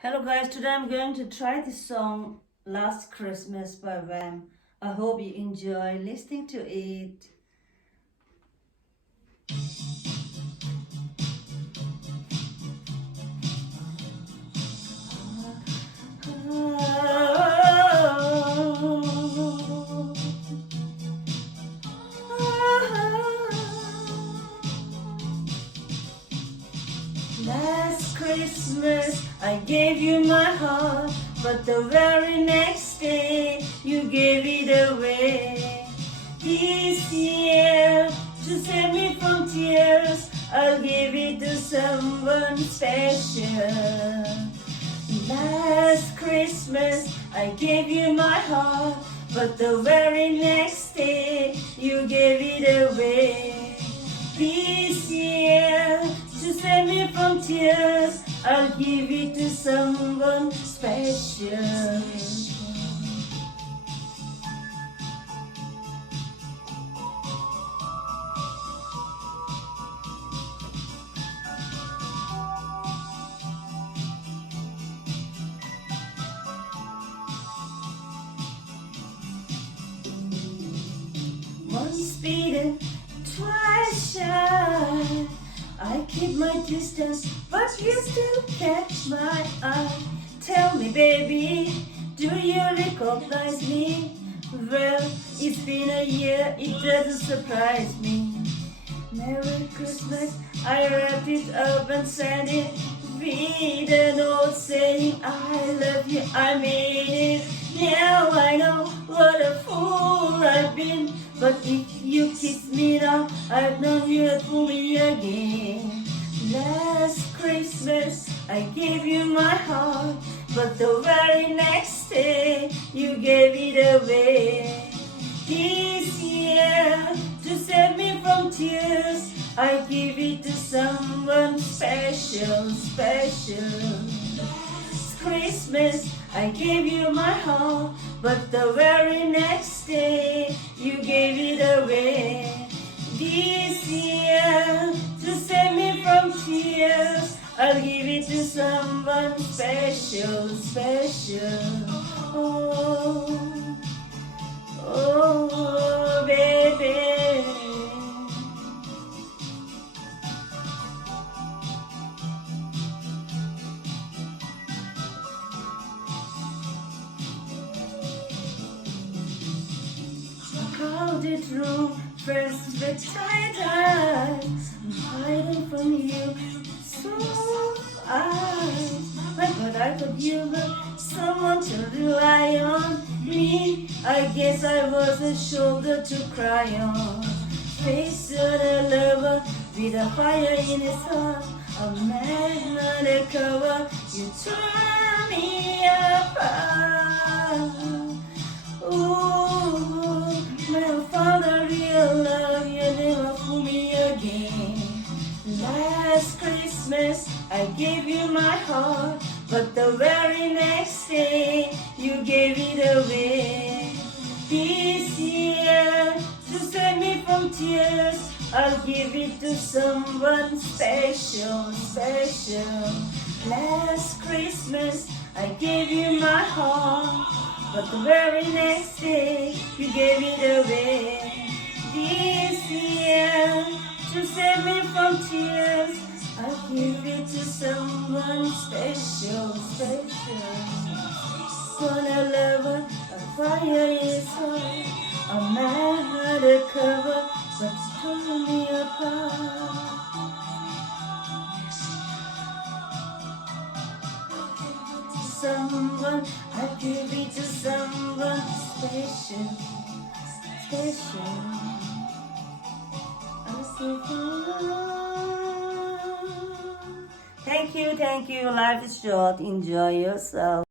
Hello guys, today I'm going to try this song Last Christmas by Wham. I hope you enjoy listening to it. Last Christmas I gave you my heart, but the very next day you gave it away. This year, to save me from tears, I'll give it to someone special. Last Christmas I gave you my heart, but the very next day you gave it away. This year, to save me from tears, I'll give it to someone special. Once beaten, twice shy, I keep my distance, but you still catch my eye. Tell me, baby, do you recognize me? Well, it's been a year, it doesn't surprise me. Merry Christmas, I wrapped it up and sent it with an old saying, I love you, I made it. Now I know what a fool I've been, but if you kiss me now, I've known you'd fool me again. Last Christmas I gave you my heart, but the very next day you gave it away. This year, to save me from tears, I give it to someone special, special. Christmas, I gave you my heart, but the very next day you gave it away. This year, to save me from tears, I'll give it to someone special, special. Oh, oh, baby. Crowded room, friends with tired eyes, I'm hiding from you, so but I thought you were someone to rely on. Me, I guess I was a shoulder to cry on. Face to the lover with a fire in his heart, a man undercover, you tore me apart. Ooh, my father real love, you never fool me again. Last Christmas I gave you my heart, but the very next day you gave it away. This year, to save me from tears, I'll give it to someone special, special. Last Christmas I gave you my heart, but the very next day you gave it away. This year, to save me from tears, I'll give it to someone special, special. Gonna love her, a fire in his heart, a man undercover, but tore me apart. Someone, I give it to someone special, special. Thank you, thank you. Life is short. Enjoy yourself.